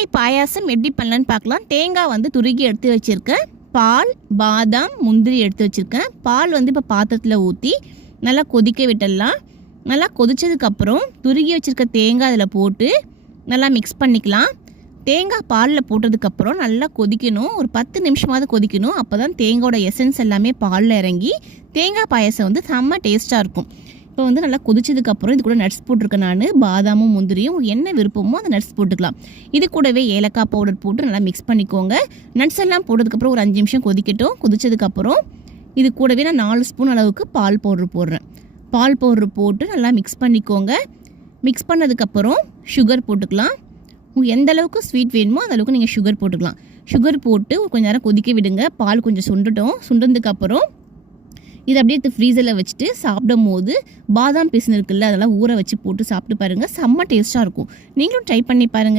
தேங்காய் பாயாசம் எப்படி பண்ணலான்னு பார்க்கலாம். தேங்காய் வந்து துருகி எடுத்து வச்சுருக்கேன். பால், பாதாம், முந்திரி எடுத்து வச்சுருக்கேன். பால் வந்து இப்போ பாத்திரத்தில் ஊற்றி நல்லா கொதிக்க விட்டுடலாம். நல்லா கொதித்ததுக்கப்புறம் துருகி வச்சுருக்க தேங்காய் அதில் போட்டு நல்லா மிக்ஸ் பண்ணிக்கலாம். தேங்காய் பாலில் போட்டதுக்கப்புறம் நல்லா கொதிக்கணும். ஒரு 10 நிமிஷமாவது கொதிக்கணும். அப்போ தான் தேங்காயோட எசன்ஸ் எல்லாமே பாலில் இறங்கி தேங்காய் பாயாசம் வந்து செம்ம டேஸ்ட்டாக இருக்கும். இப்போ வந்து நல்லா கொதிச்சதுக்கப்புறம் இது கூட நட்ஸ் போட்டிருக்கேன் நான். பாதாமும் முந்திரியும் என்ன விருப்பமோ அந்த நட்ஸ் போட்டுக்கலாம். இது கூடவே ஏலக்காய் பவுடர் போட்டு நல்லா மிக்ஸ் பண்ணிக்கோங்க. நட்ஸ் எல்லாம் போட்டதுக்கப்புறம் ஒரு 5 நிமிஷம் கொதிக்கட்டும். கொதிச்சதுக்கப்புறம் இது கூடவே நான் 4 ஸ்பூன் அளவுக்கு பால் பவுடர் போடுறேன். பால் பவுடர் போட்டு நல்லா மிக்ஸ் பண்ணிக்கோங்க. மிக்ஸ் பண்ணதுக்கப்புறம் சுகர் போட்டுக்கலாம். உங்களுக்கு எந்த அளவுக்கு ஸ்வீட் வேணுமோ அந்த அளவுக்கு நீங்கள் சுகர் போட்டுக்கலாம். சுகர் போட்டு கொஞ்சம் நேரம் கொதிக்க விடுங்க. பால் கொஞ்சம் சுண்டட்டும். சுண்டதுக்கப்புறம் இதை அப்படியே எடுத்து ஃப்ரீசரில் வச்சுட்டு சாப்பிடும் போது பாதாம் பிசின் இருக்குல்ல, அதெல்லாம் ஊற வச்சு போட்டு சாப்பிட்டு பாருங்கள். செம்ம டேஸ்ட்டாக இருக்கும். நீங்களும் ட்ரை பண்ணி பாருங்கள்.